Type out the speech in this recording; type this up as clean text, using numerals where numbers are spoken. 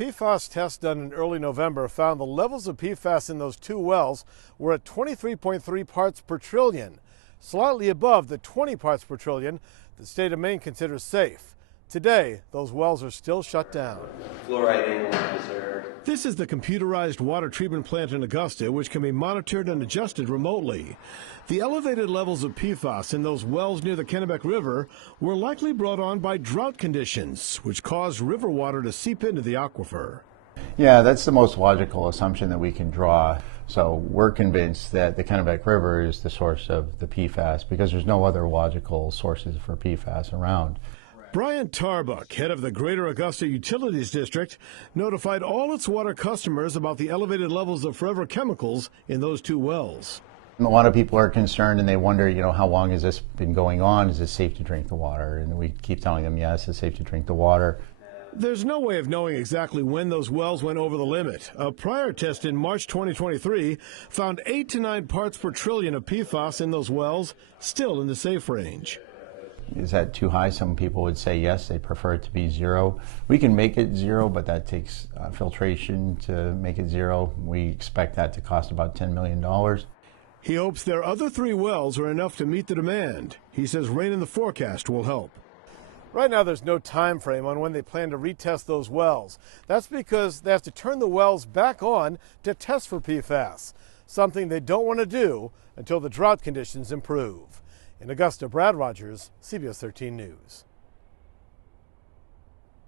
PFAS test done in early November found the levels of PFAS in those two wells were at 23.3 parts per trillion, slightly above the 20 parts per trillion the state of Maine considers safe. Today, those wells are still shut down. Fluoride analyzer. This is the computerized water treatment plant in Augusta, which can be monitored and adjusted remotely. The elevated levels of PFAS in those wells near the Kennebec River were likely brought on by drought conditions, which caused river water to seep into the aquifer. Yeah, that's the most logical assumption that we can draw. So we're convinced that the Kennebec River is the source of the PFAS because there's no other logical sources for PFAS around. Brian Tarbuck, head of the Greater Augusta Utilities District, notified all its water customers about the elevated levels of forever chemicals in those two wells. A lot of people are concerned and they wonder, how long has this been going on? Is it safe to drink the water? And we keep telling them, yes, it's safe to drink the water. There's no way of knowing exactly when those wells went over the limit. A prior test in March 2023 found 8 to 9 parts per trillion of PFAS in those wells, still in the safe range. Is that too high? Some people would say yes, they prefer it to be zero. We can make it zero, but that takes filtration to make it zero. We expect that to cost about $10 million. He hopes their other 3 wells are enough to meet the demand. He says rain in the forecast will help. Right now, there's no time frame on when they plan to retest those wells. That's because they have to turn the wells back on to test for PFAS, something they don't want to do until the drought conditions improve. In Augusta, Brad Rogers, CBS 13 News.